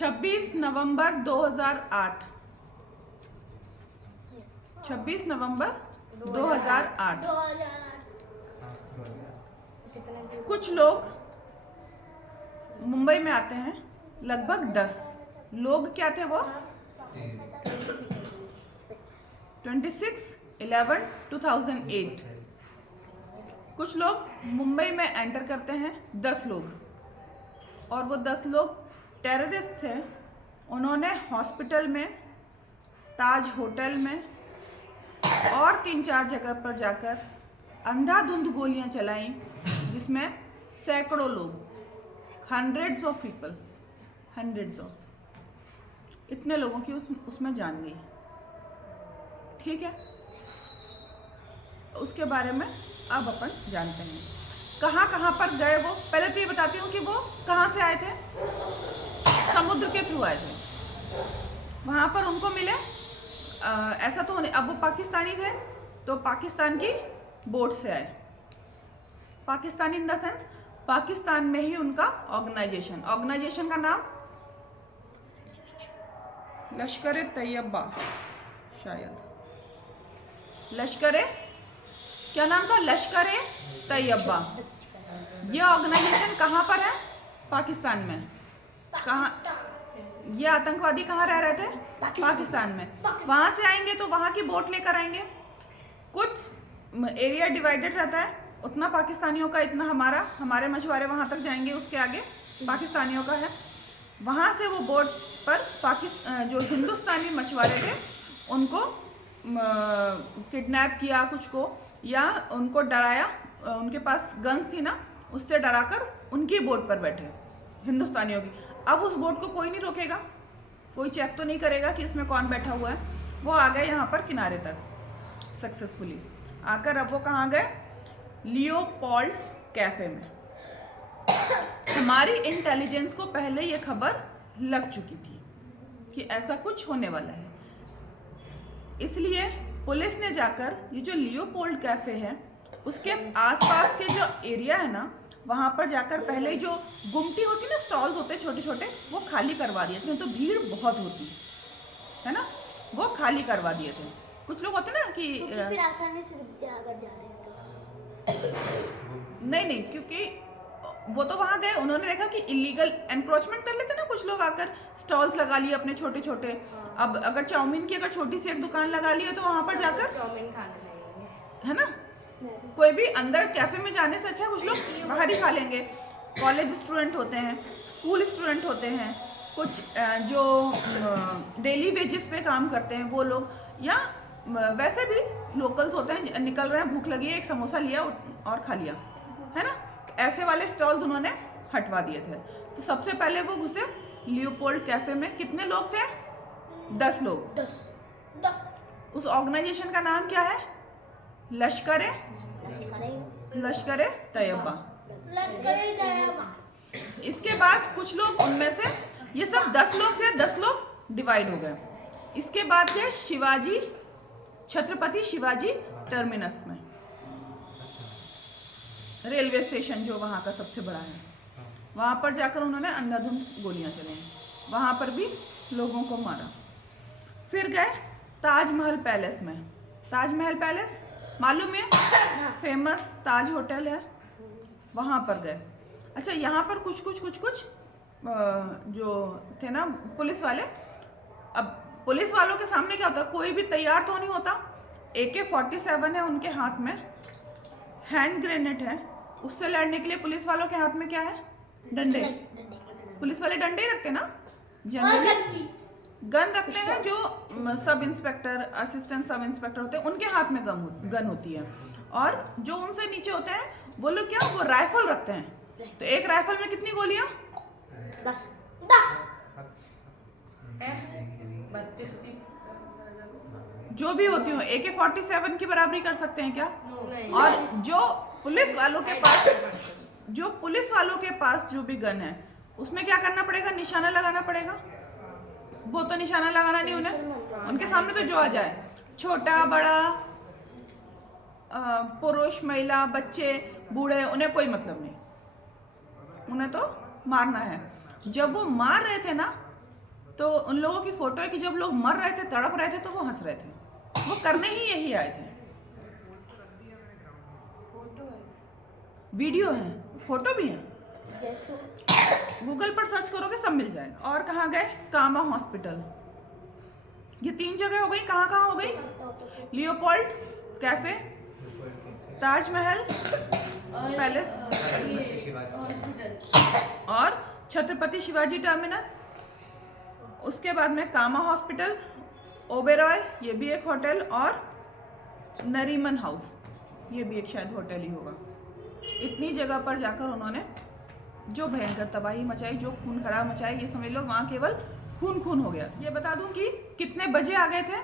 26 नवंबर 2008। 26 नवंबर 2008। कुछ लोग मुंबई में आते हैं, लगभग 10 लोग। क्या थे वो? 26/11/2008। कुछ लोग मुंबई में एंटर करते हैं, 10 लोग, और वो 10 लोग टेररिस्ट थे। उन्होंने हॉस्पिटल में, ताज होटल में और 3-4 जगह पर जाकर अंधाधुंध गोलियां चलाई, जिसमें सैकड़ों लोग, हंड्रेड्स ऑफ पीपल, इतने लोगों की उसमें जान गई। ठीक है, उसके बारे में अब अपन जानते हैं। कहाँ कहाँ पर गए वो। पहले तो ये बताती हूँ कि वो कहाँ से आए थे। समुद्र के थ्रू आए थे। वहाँ पर उनको मिले, ऐसा तो अब वो पाकिस्तानी थे, तो पाकिस्तान की बोट से आए। Pakistani in the sense Pakistan में ही उनका ऑर्गेनाइजेशन का नाम लश्कर तैयबा, शायद क्या नाम था? लश्कर तैयबा। ये ऑर्गेनाइजेशन कहाँ पर है? पाकिस्तान में। कहाँ? ये आतंकवादी कहाँ रह रहे थे? पाकिस्तान में। वहां से आएंगे तो वहां की बोट लेकर आएंगे। कुछ एरिया डिवाइडेड रहता है, उतना पाकिस्तानियों का, इतना हमारे मछुआरे वहां तक जाएंगे, उसके आगे पाकिस्तानियों का है। वहां से वो बोट पर जो हिंदुस्तानी मछुआरे थे उनको किडनैप किया, कुछ को, या उनको डराया। उनके पास गन्स थी ना, उससे डराकर उनकी बोट पर बैठे, हिंदुस्तानियों की। अब उस बोट को कोई नहीं रोकेगा, कोई चेक तो नहीं करेगा कि इसमें कौन बैठा हुआ है। वो आ गए यहाँ पर किनारे तक सक्सेसफुली आकर। अब वो कहाँ गए? लियोपोल्ड कैफे में। हमारी इंटेलिजेंस को पहले ये खबर लग चुकी थी कि ऐसा कुछ होने वाला है, इसलिए पुलिस ने जाकर ये जो लियोपोल्ड कैफे है उसके आसपास के जो एरिया है ना, वहां पर जाकर पहले जो गुमटी होती है ना, स्टॉल्स होते हैं छोटे छोटे, वो खाली करवा दिए थे। तो भीड़ बहुत होती है ना, वो खाली करवा दिए थे। कुछ लोग होते ना कि फिर आसानी से अगर जा रहे हैं तो नहीं, क्योंकि वो तो वहां गए, उन्होंने देखा कि इलीगल एनक्रोचमेंट कर लेते ना कुछ लोग, आकर स्टॉल्स लगा लिए अपने छोटे छोटे। अब अगर चाउमीन की अगर छोटी सी एक दुकान लगा ली है तो वहां पर जाकर चाउमीन खाना चाहिए, है ना, कोई भी अंदर कैफे में जाने से अच्छा कुछ लोग बाहर ही खा लेंगे। कॉलेज स्टूडेंट होते हैं, स्कूल स्टूडेंट होते हैं, कुछ जो डेली वेजेस पे काम करते हैं वो लोग, या वैसे भी लोकल्स होते हैं, निकल रहे हैं, भूख लगी है, एक समोसा लिया और खा लिया, है ना। ऐसे वाले स्टॉल्स उन्होंने हटवा दिए थे। तो सबसे पहले वो घुसे लियोपोल्ड कैफे में। कितने लोग थे? 10 लोग। 10। उस ऑर्गेनाइजेशन का नाम क्या है? लश्कर तैयबा। इसके बाद कुछ लोग, उनमें से ये सब 10 लोग थे, 10 लोग डिवाइड हो गए। इसके बाद थे छत्रपति शिवाजी टर्मिनस में, रेलवे स्टेशन जो वहाँ का सबसे बड़ा है। वहाँ पर जाकर उन्होंने अंधाधुंध गोलियां चलाई, वहाँ पर भी लोगों को मारा। फिर गए ताजमहल पैलेस में। ताजमहल पैलेस मालूम है, फेमस ताज होटल है, वहाँ पर गए। अच्छा, यहाँ पर कुछ जो थे ना पुलिस वाले। अब पुलिस वालों के सामने क्या होता है, कोई भी तैयार तो नहीं होता। AK-47 है उनके हाथ में, हैंड ग्रेनेड है, उससे लड़ने के लिए पुलिस वालों के हाथ में क्या है? डंडे। पुलिस वाले डंडे ही रखते ना, जनरली गन रखते हैं। जो sub inspector, assistant sub inspector होते हैं, उनके हाथ में गन होती है। और जो उनसे नीचे होते हैं वो लोग क्या, वो राइफल रखते हैं। तो एक राइफल में कितनी गोलियां? 10। जो भी होती हो, AK-47 की बराबरी कर सकते हैं क्या? और जो पुलिस वालों के पास जो भी गन है, उसमें क्या करना पड़ेगा? निशाना लगाना पड़ेगा। वो तो निशाना लगाना नहीं उन्हें, उनके सामने तो जो आ जाए, छोटा बड़ा, पुरुष महिला, बच्चे, बूढ़े, उन्हें कोई मतलब नहीं, उन्हें तो मारना है। जब वो मार रहे थे ना, तो उन लोगों की फोटो है कि जब लोग मर रहे थे, तड़प रहे थे, तो वो हंस रहे थे। वो करने ही यही आए थे। वीडियो है, फोटो भी है, देखो गूगल पर सर्च करोगे सब मिल जाएगा। और कहाँ गए? कामा हॉस्पिटल। ये 3 जगह हो गई। कहाँ कहाँ हो गई? लियोपोल्ड कैफे, ताजमहल पैलेस और छत्रपति शिवाजी टर्मिनस। उसके बाद में कामा हॉस्पिटल, ओबेरॉय, ये भी एक होटल, और नरीमन हाउस, ये भी एक शायद होटल ही होगा। इतनी जगह पर जाकर उन्होंने जो भयंकर तबाही मचाई, जो खून खराब मचाई, ये समझ लो वहाँ केवल खून खून हो गया। ये बता दूं कि कितने बजे आ गए थे?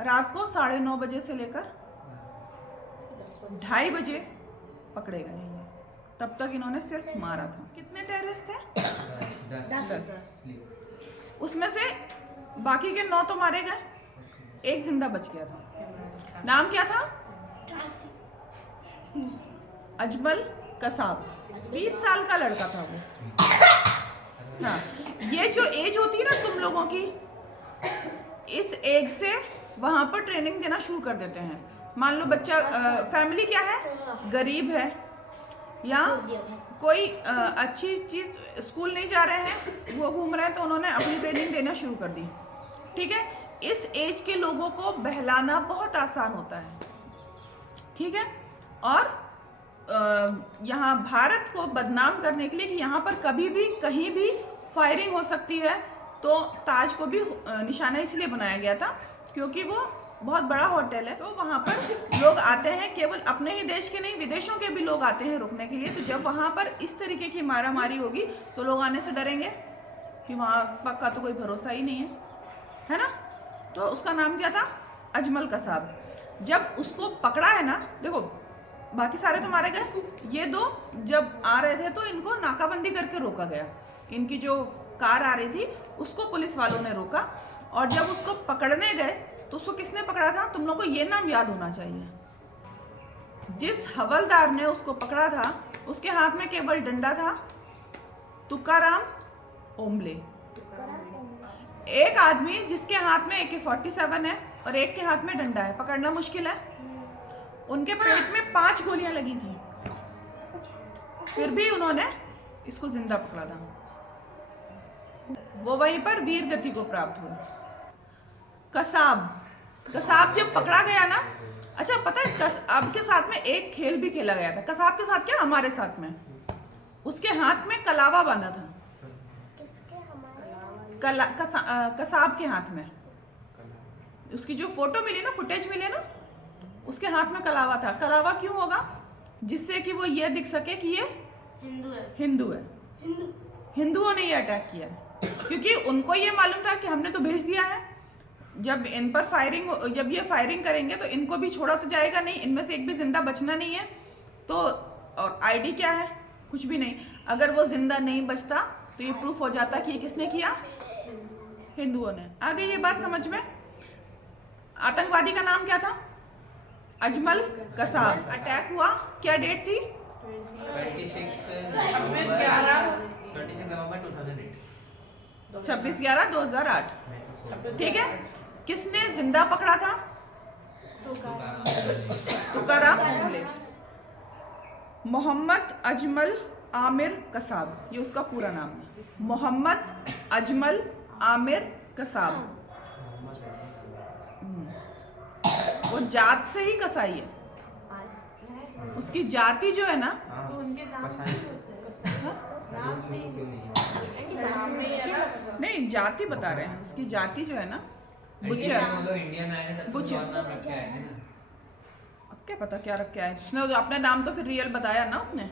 रात को 9:30 बजे से लेकर 2:30 बजे पकड़े गए। तब तक इन्होंने सिर्फ मारा था। कितने टेररिस्ट थे? 10। उसमें से बाकी के 9 तो मारे गए, एक जिंदा बच गया था। नाम क्या था? अजमल कसाब। 20 साल का लड़का था वो। हाँ, ये जो एज होती है ना तुम लोगों की, इस एज से वहां पर ट्रेनिंग देना शुरू कर देते हैं। मान लो बच्चा फैमिली क्या है, गरीब है, या कोई अच्छी चीज, स्कूल नहीं जा रहे हैं, वो घूम रहे हैं, तो उन्होंने अपनी ट्रेनिंग देना शुरू कर दी। ठीक है, इस एज के लोगों को बहलाना बहुत आसान होता है। ठीक है, और यहाँ भारत को बदनाम करने के लिए कि यहाँ पर कभी भी कहीं भी फायरिंग हो सकती है, तो ताज को भी निशाना इसलिए बनाया गया था क्योंकि वो बहुत बड़ा होटल है। तो वहाँ पर लोग आते हैं, केवल अपने ही देश के नहीं, विदेशों के भी लोग आते हैं रुकने के लिए। तो जब वहाँ पर इस तरीके की मारामारी होगी तो लोग आने से डरेंगे कि वहाँ पक्का तो कोई भरोसा ही नहीं है ना। तो उसका नाम क्या था? अजमल कसाब। जब उसको पकड़ा है ना, देखो बाकी सारे तो मारे गए, ये 2 जब आ रहे थे तो इनको नाकाबंदी करके रोका गया। इनकी जो कार आ रही थी उसको पुलिस वालों ने रोका, और जब उसको पकड़ने गए तो उसको किसने पकड़ा था? तुम लोग को ये नाम याद होना चाहिए। जिस हवलदार ने उसको पकड़ा था उसके हाथ में केवल डंडा था, तुकाराम ओम्बले। एक आदमी जिसके हाथ में AK-47 है और एक के हाथ में डंडा है, पकड़ना मुश्किल है। उनके पेट में 5 गोलियां लगी थी, फिर भी उन्होंने इसको जिंदा पकड़ा था। वो वहीं पर वीर गति को प्राप्त हुए। कसाब जब पकड़ा गया ना, अच्छा पता है कसाब के साथ में एक खेल भी खेला गया था। कसाब के साथ क्या, हमारे साथ में, उसके हाथ में कलावा बांधा था। कसाब के हाथ में, उसकी जो फोटो मिली ना, फुटेज मिले ना, उसके हाथ में कलावा था। कलावा क्यों होगा? जिससे कि वो ये दिख सके कि ये हिंदू है। हिंदुओं ने ये अटैक किया है, क्योंकि उनको ये मालूम था कि हमने तो भेज दिया है, जब इन पर जब ये फायरिंग करेंगे तो इनको भी छोड़ा तो जाएगा नहीं, इनमें से एक भी जिंदा बचना नहीं है। तो और आईडी क्या है? कुछ भी नहीं। अगर वो जिंदा नहीं बचता तो ये प्रूफ हो जाता कि ये किसने किया, हिंदुओं ने। आ गई ये बात समझ में? आतंकवादी का नाम क्या था? अजमल कसाब। अटैक हुआ, क्या डेट थी? 26/11/2008। ठीक है, किसने जिंदा पकड़ा था? तुकाराम ओम्बले। मोहम्मद अजमल आमिर कसाब, ये उसका पूरा नाम है, मोहम्मद अजमल आमिर कसाब। वो जात से ही कसाई है, उसकी जाति जो है ना, नहीं जाति बता रहे हैं, उसकी जाति जो है ना, बुचर। अब क्या पता क्या रख के आए उसने, तो अपने नाम तो फिर रियल बताया ना उसने,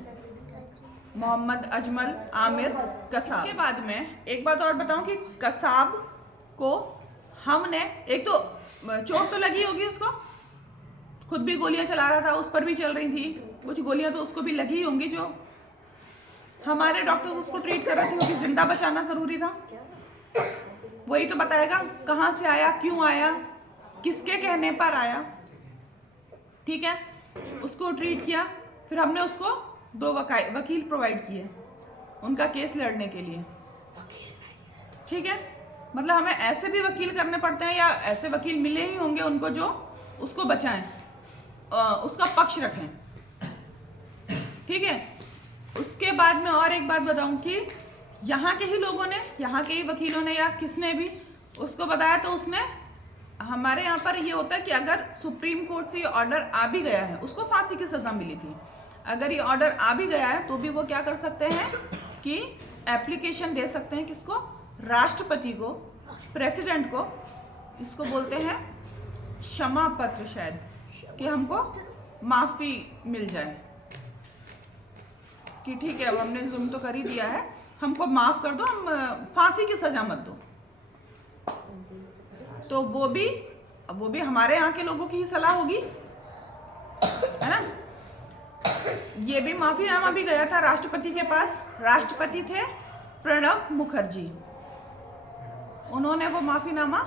मोहम्मद अजमल आमिर कसाब। के बाद में एक बात और बताऊं कि कसाब को हमने, एक तो चोट तो लगी होगी उसको, खुद भी गोलियां चला रहा था, उस पर भी चल रही थी कुछ गोलियां, तो उसको भी लगी होंगी। जो हमारे डॉक्टर उसको ट्रीट कर रहे थे क्योंकि जिंदा बचाना जरूरी था। वही तो बताएगा कहाँ से आया, क्यों आया, किसके कहने पर आया। ठीक है, उसको ट्रीट किया, फिर हमने उसको 2 वकील प्रोवाइड किए उनका केस लड़ने के लिए। ठीक है, मतलब हमें ऐसे भी वकील करने पड़ते हैं या ऐसे वकील मिले ही होंगे उनको जो उसको बचाएं, उसका पक्ष रखें। ठीक है। उसके बाद में और एक बात बताऊं कि यहाँ के ही लोगों ने, यहाँ के ही वकीलों ने या किसने भी उसको बताया तो उसने, हमारे यहाँ पर ये होता है कि अगर सुप्रीम कोर्ट से ये ऑर्डर आ भी गया है, उसको फांसी की सज़ा मिली थी, अगर ये ऑर्डर आ भी गया है तो भी वो क्या कर सकते हैं कि एप्लीकेशन दे सकते हैं किसको, राष्ट्रपति को, प्रेसिडेंट को, इसको बोलते हैं क्षमा पत्र शायद, कि हमको माफ़ी मिल जाए कि ठीक है अब हमने जुल्म तो कर ही दिया है, हमको माफ़ कर दो, हम फांसी की सज़ा मत दो। तो वो भी हमारे यहाँ के लोगों की ही सलाह होगी, है ना। ये भी माफीनामा भी गया था राष्ट्रपति के पास, राष्ट्रपति थे प्रणब मुखर्जी, उन्होंने वो माफीनामा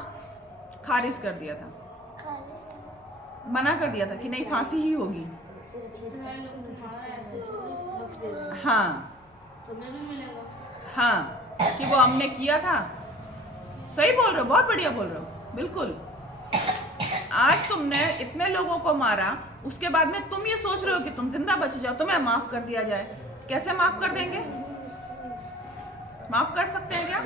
खारिज कर दिया था, मना कर दिया था कि नहीं फांसी ही होगी। हाँ हाँ, कि वो हमने किया था। सही बोल रहे हो, बहुत बढ़िया बोल रहे हो, बिल्कुल। आज तुमने इतने लोगों को मारा, उसके बाद में तुम ये सोच रहे हो कि तुम जिंदा बच जाओ, तुम्हें माफ कर दिया जाए। कैसे माफ कर देंगे? माफ कर सकते हैं क्या?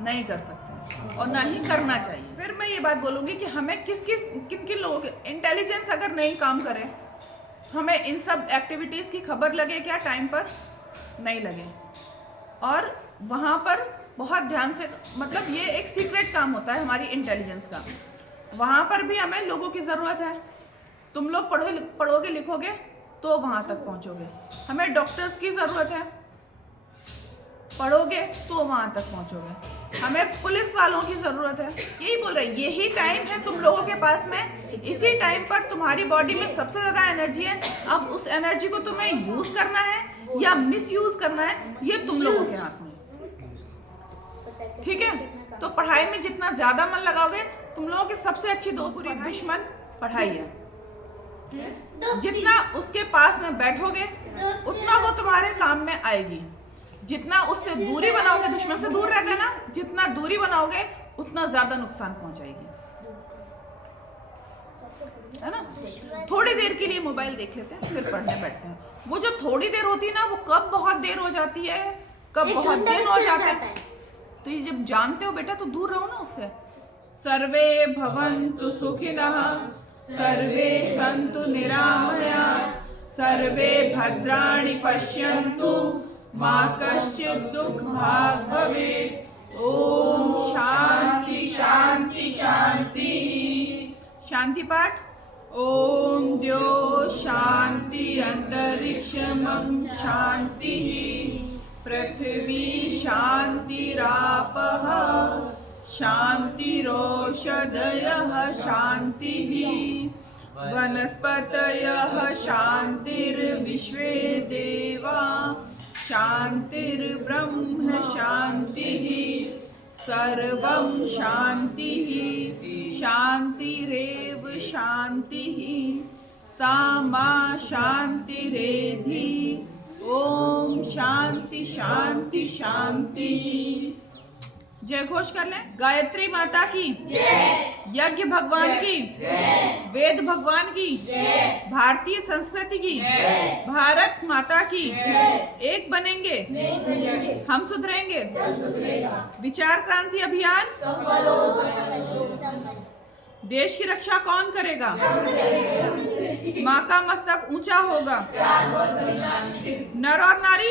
नहीं कर सकते, और ना ही करना चाहिए। फिर मैं ये बात बोलूंगी कि हमें किन किन लोगों के इंटेलिजेंस अगर नहीं काम करे, हमें इन सब एक्टिविटीज की खबर लगे क्या टाइम पर? नहीं लगे। और वहाँ पर बहुत ध्यान से, मतलब ये एक सीक्रेट काम होता है हमारी इंटेलिजेंस का, वहाँ पर भी हमें लोगों की ज़रूरत है। तुम लोग पढ़ोगे लिखोगे तो वहाँ तक पहुँचोगे। हमें डॉक्टर्स की ज़रूरत है, पढ़ोगे तो वहाँ तक पहुँचोगे। हमें पुलिस वालों की ज़रूरत है। यही बोल रहे, यही टाइम है तुम लोगों के पास में, इसी टाइम पर तुम्हारी बॉडी में सबसे ज़्यादा एनर्जी है। अब उस एनर्जी को तुम्हें यूज़ करना है या मिस यूज़ करना है, ये तुम लोगों के हाथ में। ठीक है। तो पढ़ाई में जितना ज्यादा मन लगाओगे, तुम लोगों की सबसे अच्छी दोस्त दुश्मन पढ़ाई है। जितना उसके पास में बैठोगे उतना वो तुम्हारे काम में आएगी। जितना उससे दूरी बनाओगे, दुश्मन से दूर रहते हैं ना, जितना दूरी बनाओगे उतना ज्यादा नुकसान पहुंचाएगी, है ना। थोड़ी देर के लिए मोबाइल देख लेते हैं, फिर पढ़ने बैठते हैं। वो जो थोड़ी देर होती है ना, वो कब बहुत देर हो जाती है, कब बहुत दिन हो जाता है। तो ये जब जानते हो बेटा तो दूर रहो ना उससे। सर्वे भवन्तु सुखिनः, सर्वे सन्तु निरामयाः, सर्वे भद्राणि पश्यन्तु, मा कश्चित् दुःखभाग् भवेत्। ओम शांति शांति शांति। शांति पाठ। ओम द्यो शांति अंतरिक्षमं शांतिः, पृथ्वी शांतिरापः शांतिरोषधयः शांतिः, वनस्पतयः शांतिर्विश्वे देवा शांतिर्ब्रह्म शांतिः, सर्वं शांतिः शांतिरेव शांतिः, सा मा शांतिरेधि। ओम शांति शांति शांति। जय घोष कर लें। गायत्री माता की जय, यज्ञ भगवान की जय, वेद भगवान की जय, भारतीय संस्कृति की जय, भारत माता की जय। एक बनेंगे, हम सुधरेंगे, विचार क्रांति अभियान सफल हो। देश की रक्षा कौन करेगा? माँ का मस्तक ऊंचा होगा। नर और नारी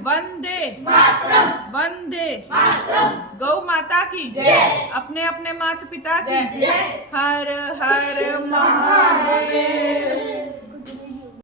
वंदे वंदे। गौ माता की अपने अपने माता पिता की। हर हर महादेव।